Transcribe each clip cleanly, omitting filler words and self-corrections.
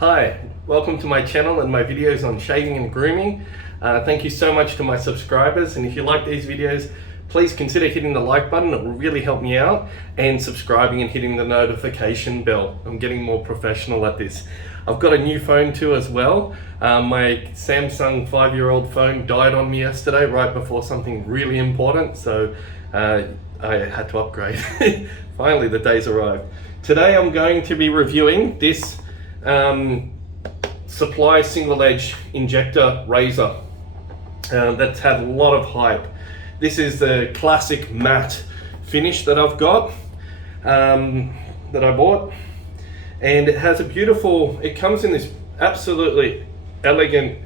Hi, welcome to my channel and my videos on shaving and grooming. Thank you so much to my subscribers, and if you like these videos, please consider hitting the like button. It will really help me out, and subscribing and hitting the notification bell. I'm getting more professional at this. I've got a new phone too as well. My Samsung 5-year-old phone died on me yesterday right before something really important, so I had to upgrade. Finally the day's arrived. Today I'm going to be reviewing this Supply single edge injector razor that's had a lot of hype. This is the classic matte finish that I've got, that I bought, and it has a beautiful, it comes in this absolutely elegant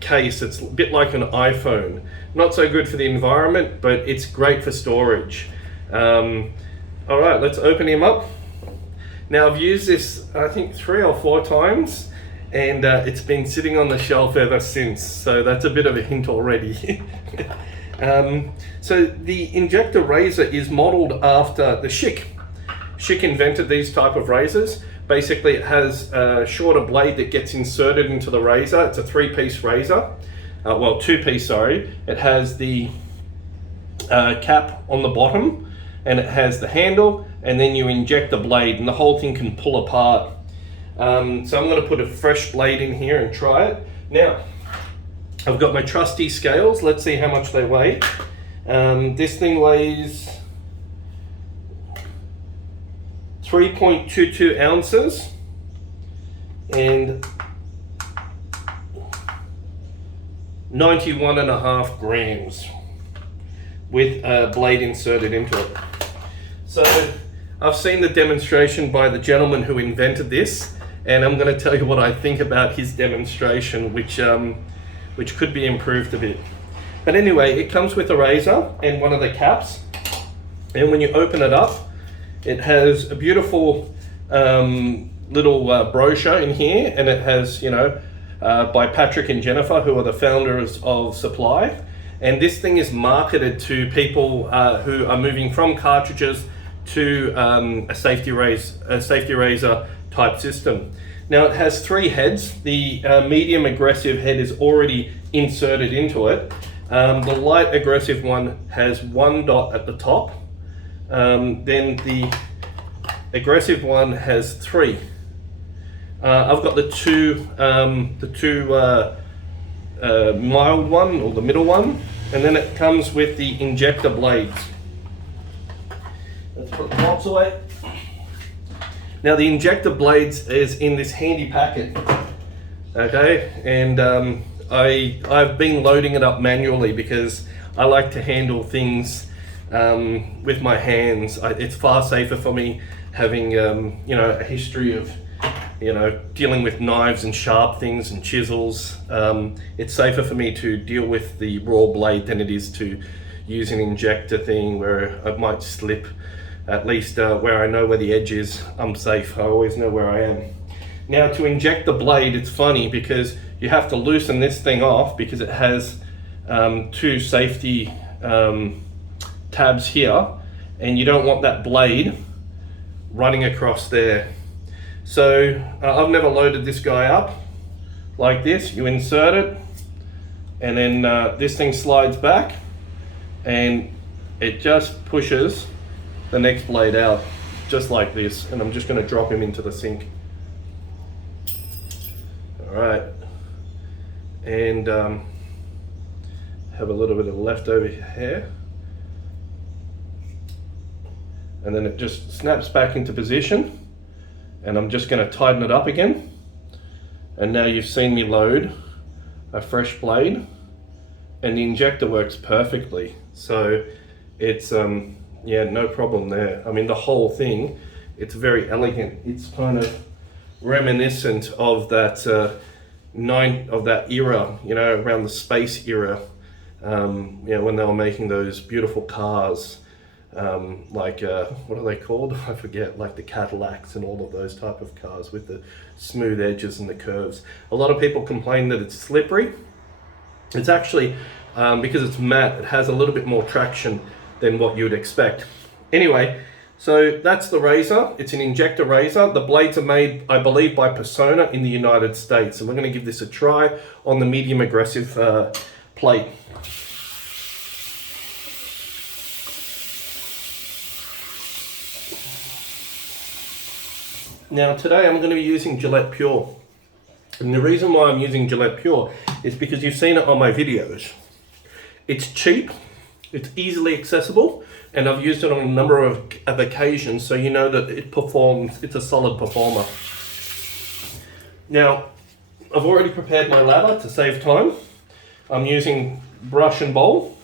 case. It's a bit like an iPhone. Not so good for the environment, but it's great for storage. All right, let's open him up. Now I've used this, I think 3 or 4 times, and it's been sitting on the shelf ever since, so that's a bit of a hint already. So the Injector razor is modeled after the Schick. Schick invented these type of razors. Basically it has a shorter blade that gets inserted into the razor. It's a 3-piece razor, well 2-piece, sorry. It has the cap on the bottom, and it has the handle, and then you inject the blade and the whole thing can pull apart. So I'm going to put a fresh blade in here and try it. Now, I've got my trusty scales. Let's see how much they weigh. This thing weighs 3.22 ounces and 91.5 grams with a blade inserted into it. So I've seen the demonstration by the gentleman who invented this, and I'm going to tell you what I think about his demonstration, which could be improved a bit. But anyway, it comes with a razor and one of the caps, and when you open it up, it has a beautiful little brochure in here, and it has, you know, by Patrick and Jennifer, who are the founders of Supply. And this thing is marketed to people who are moving from cartridges to a safety razor type system. Now it has 3 heads. The medium aggressive head is already inserted into it. The light aggressive one has 1 dot at the top. Then the aggressive one has 3. I've got the two mild one, or the middle one, and then it comes with the injector blades. Let's put the box away. Now the injector blades is in this handy packet, okay, and I've been loading it up manually because I like to handle things with my hands. It's far safer for me having you know, a history of, you know, dealing with knives and sharp things and chisels. It's safer for me to deal with the raw blade than it is to use an injector thing where I might slip. At least where I know where the edge is, I'm safe. I always know where I am. Now to inject the blade, it's funny because you have to loosen this thing off because it has 2 safety tabs here, and you don't want that blade running across there. So I've never loaded this guy up like this. You insert it, and then this thing slides back, and it just pushes the next blade out, just like this. And I'm just going to drop him into the sink. All right, and have a little bit of leftover hair, and then it just snaps back into position. And I'm just going to tighten it up again. And now you've seen me load a fresh blade, and the injector works perfectly. So it's yeah, no problem there. I mean, the whole thing, it's very elegant. It's kind of reminiscent of that of that era, you know, around the space era, you know, when they were making those beautiful cars. Like what are they called? I forget, like the Cadillacs and all of those type of cars with the smooth edges and the curves. A lot of people complain that it's slippery. It's actually, because it's matte, it has a little bit more traction than what you would expect. Anyway, So that's the razor. It's an Injector razor. The blades are made, I believe, by Persona in the United States. And we're going to give this a try on the medium aggressive plate. Now today I'm going to be using Gillette Pure. And the reason why I'm using Gillette Pure is because you've seen it on my videos. It's cheap, it's easily accessible, and I've used it on a number of occasions, so you know that it performs, it's a solid performer. Now, I've already prepared my lather to save time. I'm using brush and bowl,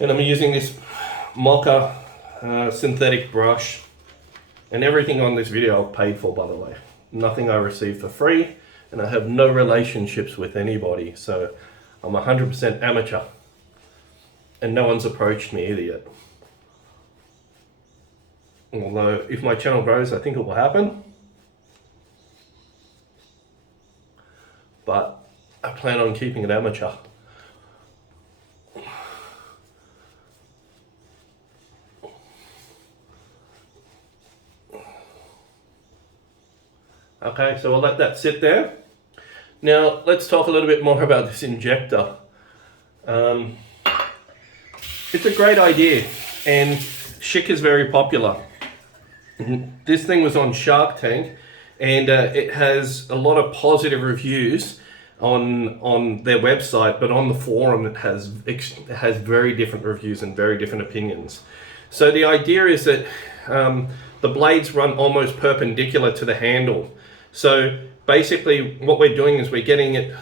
and I'm using this Moka synthetic brush. And everything on this video I've paid for, by the way. Nothing I received for free, and I have no relationships with anybody, so I'm 100% amateur. And no one's approached me either yet. Although, if my channel grows, I think it will happen. But I plan on keeping it amateur. Okay, so I'll let that sit there. Now, let's talk a little bit more about this Injector. It's a great idea, and Chic is very popular. This thing was on Shark Tank, and it has a lot of positive reviews on their website, but on the forum it has very different reviews and very different opinions. So the idea is that the blades run almost perpendicular to the handle. So basically what we're doing is we're getting it,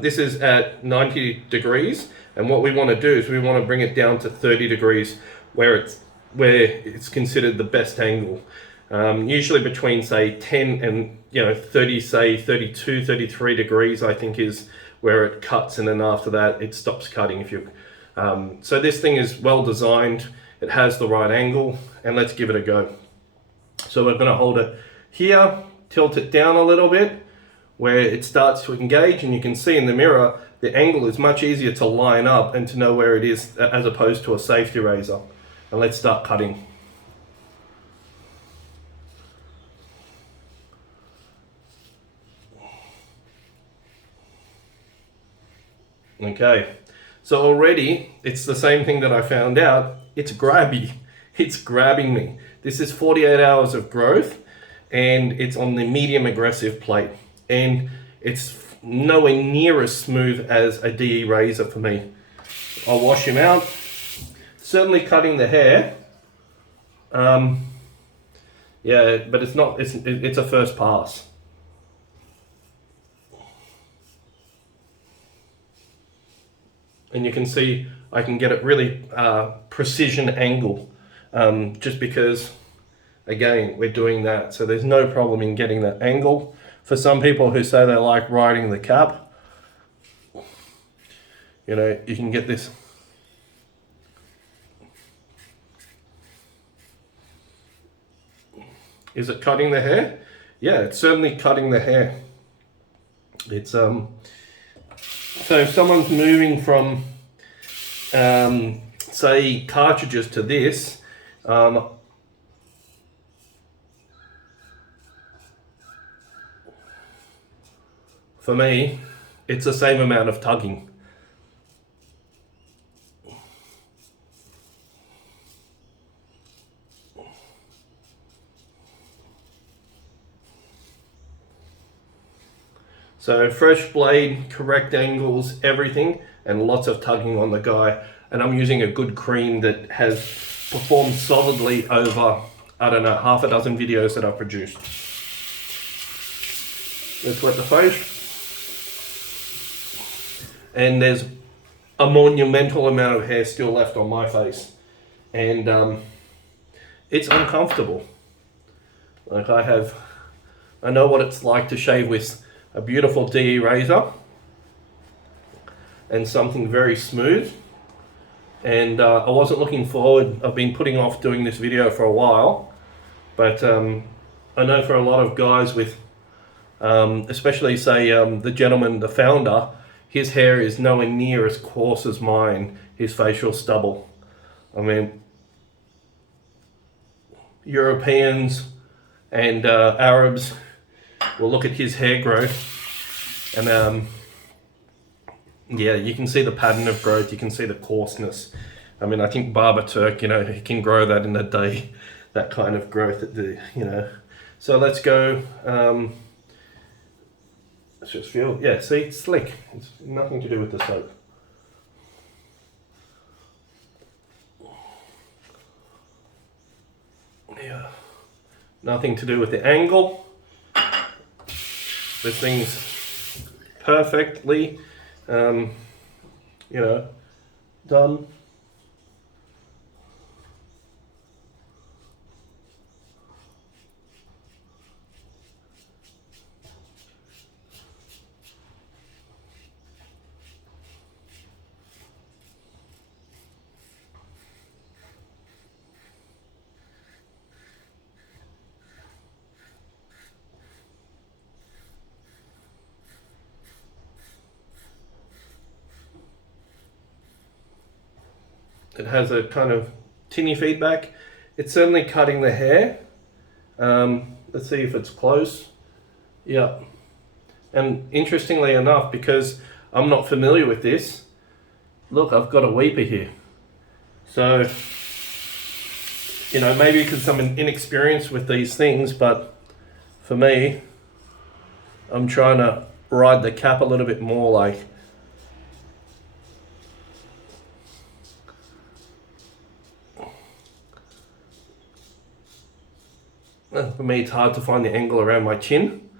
this is at 90 degrees, and what we want to do is we want to bring it down to 30 degrees where it's considered the best angle. Usually between say 10 and 30, say 32, 33 degrees I think is where it cuts, and then after that it stops cutting. If you so this thing is well designed, it has the right angle, and let's give it a go. So we're going to hold it here, tilt it down a little bit where it starts to engage, and you can see in the mirror the angle is much easier to line up and to know where it is as opposed to a safety razor. And let's start cutting. Okay, so already it's the same thing that I found out. It's grabby. It's grabbing me. This is 48 hours of growth, and it's on the medium aggressive plate, and it's nowhere near as smooth as a DE razor for me. I'll wash him out. Certainly cutting the hair. Yeah, but it's not. It's a first pass. And you can see I can get it really precision angle, just because, again, we're doing that. So there's no problem in getting that angle. For some people who say they like riding the cap, you can get this. Is it cutting the hair? Yeah, it's certainly cutting the hair. It's so if someone's moving from say cartridges to this, for me, it's the same amount of tugging. So fresh blade, correct angles, everything, and lots of tugging on the guy. And I'm using a good cream that has performed solidly over, I don't know, half a dozen videos that I've produced. Let's wet the face. And there's a monumental amount of hair still left on my face. And it's uncomfortable. Like I know what it's like to shave with a beautiful DE razor and something very smooth, and I wasn't looking forward. I've been putting off doing this video for a while, but I know for a lot of guys with especially say the gentleman, the founder, his hair is nowhere near as coarse as mine, his facial stubble. I mean, Europeans and Arabs will look at his hair growth, and yeah, you can see the pattern of growth, you can see the coarseness. I mean, I think Barber Turk, you know, he can grow that in a day, that kind of growth at the, you know. So let's go, let's just feel, yeah, see, it's slick. It's nothing to do with the soap. Yeah, nothing to do with the angle. This thing's perfectly, you know, done. It has a kind of tinny feedback. It's certainly cutting the hair. Let's see if it's close. Yeah. And interestingly enough, because I'm not familiar with this, look, I've got a weeper here. So, you know, maybe because I'm inexperienced with these things, but for me, I'm trying to ride the cap a little bit more, like, for me, it's hard to find the angle around my chin.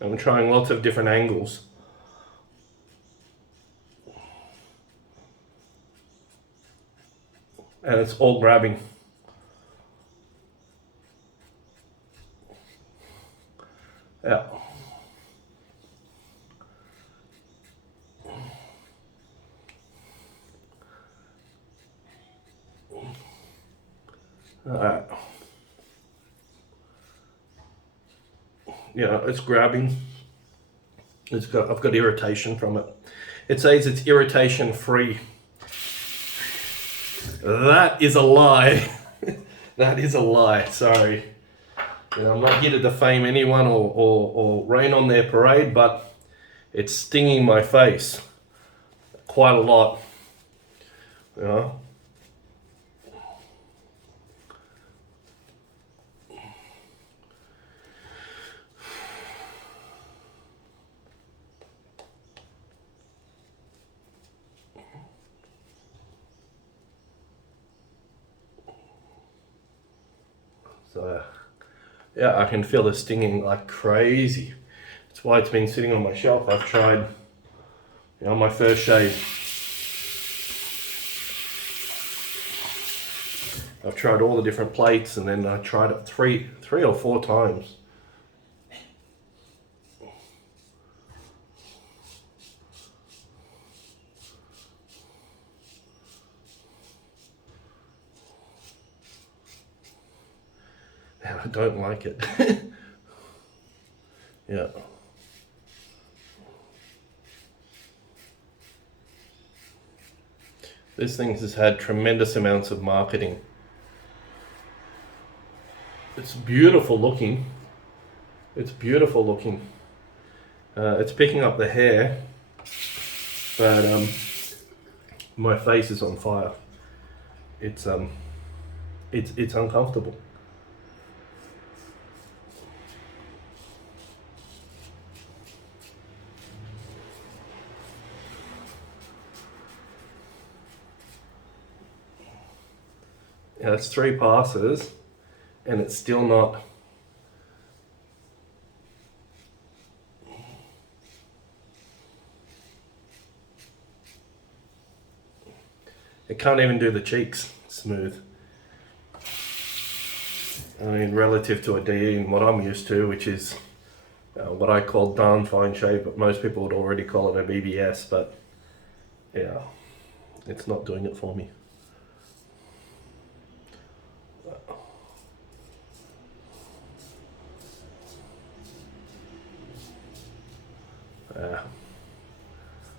I'm trying lots of different angles. And it's all grabbing. Yeah. Alright. Yeah, it's grabbing. I've got irritation from it. It says it's irritation free. That is a lie. That is a lie, sorry. You know, I'm not here to defame anyone or rain on their parade, but it's stinging my face quite a lot. You know? So, yeah, I can feel the stinging like crazy. That's why it's been sitting on my shelf. I've tried, you know, my first shave. I've tried all the different plates, and then I tried it three or four times. And I don't like it. Yeah. This thing has had tremendous amounts of marketing. It's beautiful looking. It's beautiful looking. It's picking up the hair, but my face is on fire. It's uncomfortable. Yeah, it's 3 passes, and it's still not. It can't even do the cheeks smooth. I mean, relative to a DE and what I'm used to, which is what I call darn fine shave, but most people would already call it a BBS, but Yeah, it's not doing it for me.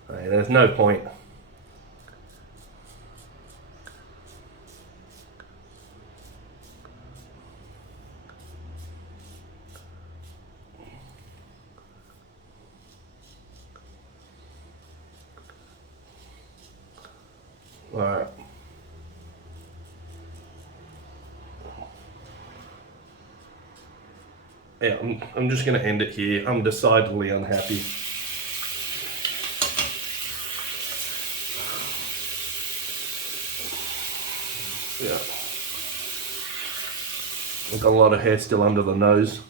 There's no point. Alright. Yeah, I'm just going to end it here. I'm decidedly unhappy. Yeah. I've got a lot of hair still under the nose.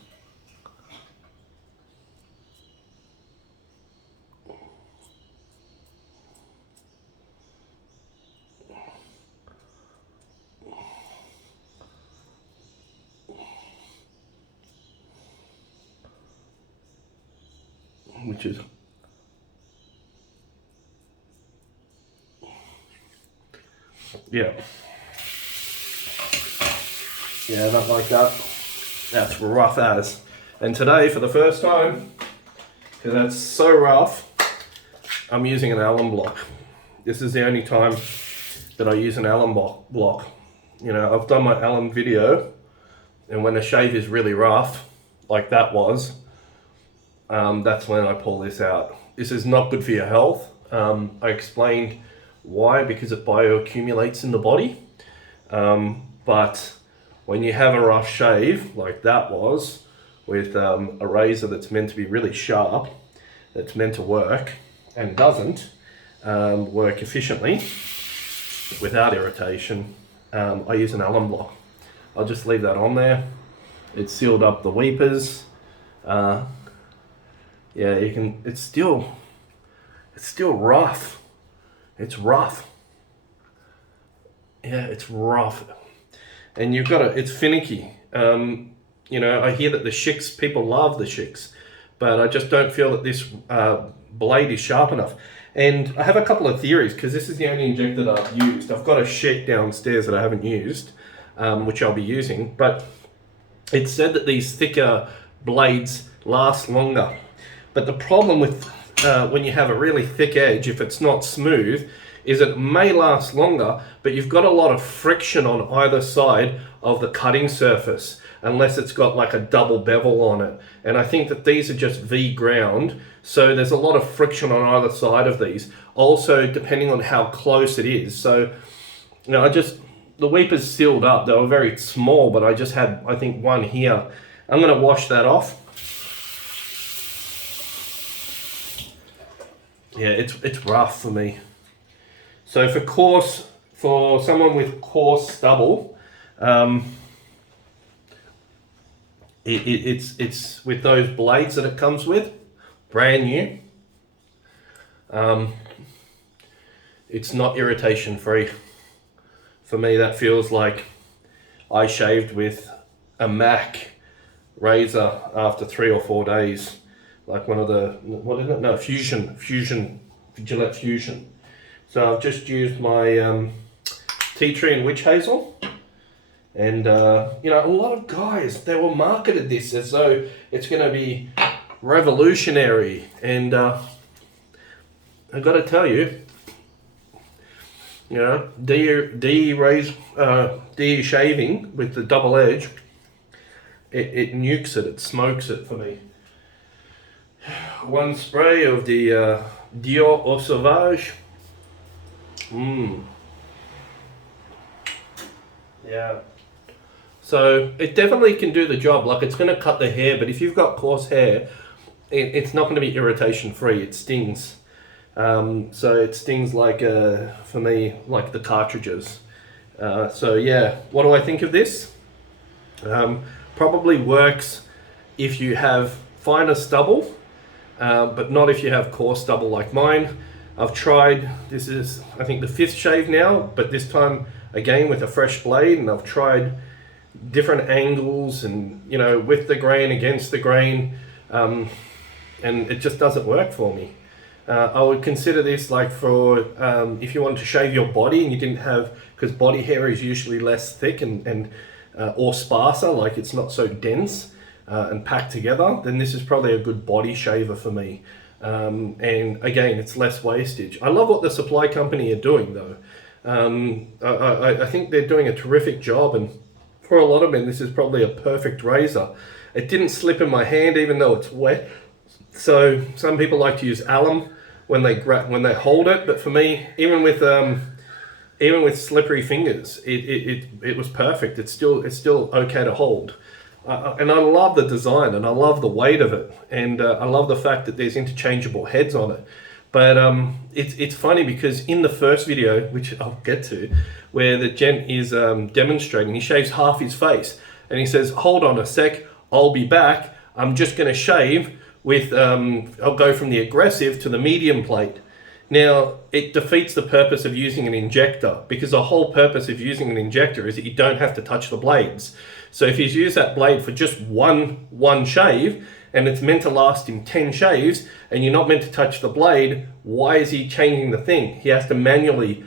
Which is... Yeah. Yeah, I don't like that. That's rough as. And today, for the first time, because that's so rough, I'm using an alum block. This is the only time that I use an alum block. You know, I've done my alum video, and when a shave is really rough, like that was, that's when I pull this out. This is not good for your health. I explained why, because it bioaccumulates in the body. But when you have a rough shave, like that was, with a razor that's meant to be really sharp, that's meant to work, and doesn't work efficiently, without irritation, I use an alum block. I'll just leave that on there. It's sealed up the weepers. Yeah, you can, it's still rough. It's rough. Yeah, it's rough. And you've got to, it's finicky. You know, I hear that the shicks, people love the shicks, but I just don't feel that this blade is sharp enough. And I have a couple of theories, because this is the only injector that I've used. I've got a sheet downstairs that I haven't used, which I'll be using, but it's said that these thicker blades last longer. But the problem with when you have a really thick edge, if it's not smooth, is it may last longer, but you've got a lot of friction on either side of the cutting surface, unless it's got like a double bevel on it. And I think that these are just V ground, so there's a lot of friction on either side of these. Also, depending on how close it is. So, you know, the weepers sealed up. They were very small, but I just had, I think, one here. I'm going to wash that off. Yeah, it's rough for me. So for someone with coarse stubble, it's with those blades that it comes with, brand new. It's not irritation free. For me, that feels like I shaved with a Mac razor after 3 or 4 days, like one of the, what is it? No, Fusion, Gillette Fusion. So I've just used my tea tree and witch hazel. And, you know, a lot of guys, they were marketed this as though it's going to be revolutionary. And I've got to tell you, you know, Dior shaving with the double edge, it nukes it, it smokes it for me. One spray of the Dior or Sauvage. Yeah. So it definitely can do the job. Like, it's going to cut the hair, but if you've got coarse hair, it's not going to be irritation free. It stings. So it stings like, for me, like the cartridges. So yeah, what do I think of this? Probably works if you have finer stubble, but not if you have coarse stubble like mine. I've tried, this is I think the 5th shave now, but this time again with a fresh blade, and I've tried different angles and, you know, with the grain, against the grain, and it just doesn't work for me. I would consider this like for if you wanted to shave your body and you didn't have, because body hair is usually less thick and or sparser, like it's not so dense and packed together, then this is probably a good body shaver for me. And again, it's less wastage. I love what the supply company are doing though. I think they're doing a terrific job, and for a lot of men this is probably a perfect razor. It didn't slip in my hand even though it's wet. So some people like to use alum when they hold it, but for me, even with slippery fingers, it was perfect. It's still okay to hold, and I love the design and I love the weight of it, and I love the fact that there's interchangeable heads on it. But it's funny because in the first video, which I'll get to, where the gent is demonstrating, he shaves half his face, and he says, "Hold on a sec, I'll be back. I'm just going to shave with, I'll go from the aggressive to the medium plate." Now, it defeats the purpose of using an injector, because the whole purpose of using an injector is that you don't have to touch the blades. So if he's used that blade for just one shave, and it's meant to last him 10 shaves, and you're not meant to touch the blade, why is he changing the thing? He has to manually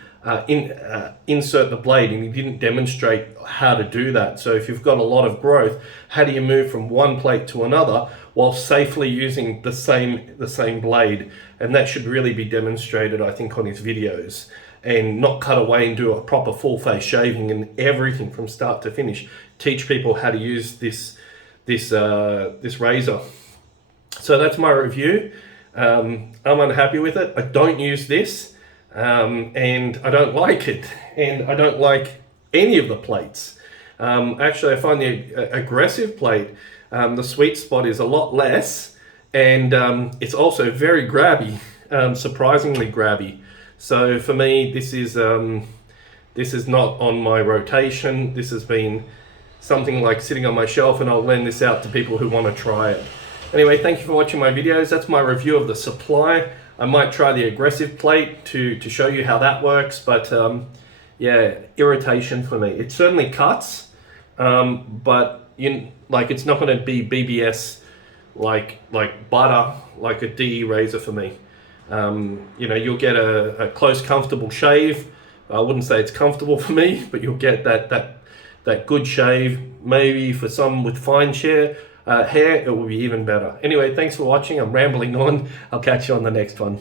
insert the blade, and he didn't demonstrate how to do that. So if you've got a lot of growth, how do you move from one plate to another while safely using the same blade? And that should really be demonstrated, I think, on his videos, and not cut away and do a proper full face shaving and everything from start to finish. Teach people how to use this razor. So that's my review. I'm unhappy with it. I don't use this, and I don't like it, and I don't like any of the plates. Actually, I find the aggressive plate, the sweet spot is a lot less, and it's also very grabby, surprisingly grabby. So for me, this is not on my rotation. This has been something like sitting on my shelf, and I'll lend this out to people who want to try it. Anyway, thank you for watching my videos. That's my review of the supply. I might try the aggressive plate to show you how that works, but yeah, irritation for me. It certainly cuts, but it's not going to be BBS like butter, like a DE razor for me. You'll get a close, comfortable shave. I wouldn't say it's comfortable for me, but you'll get that good shave. Maybe for some with fine hair, it will be even better. Anyway, thanks for watching. I'm rambling on. I'll catch you on the next one.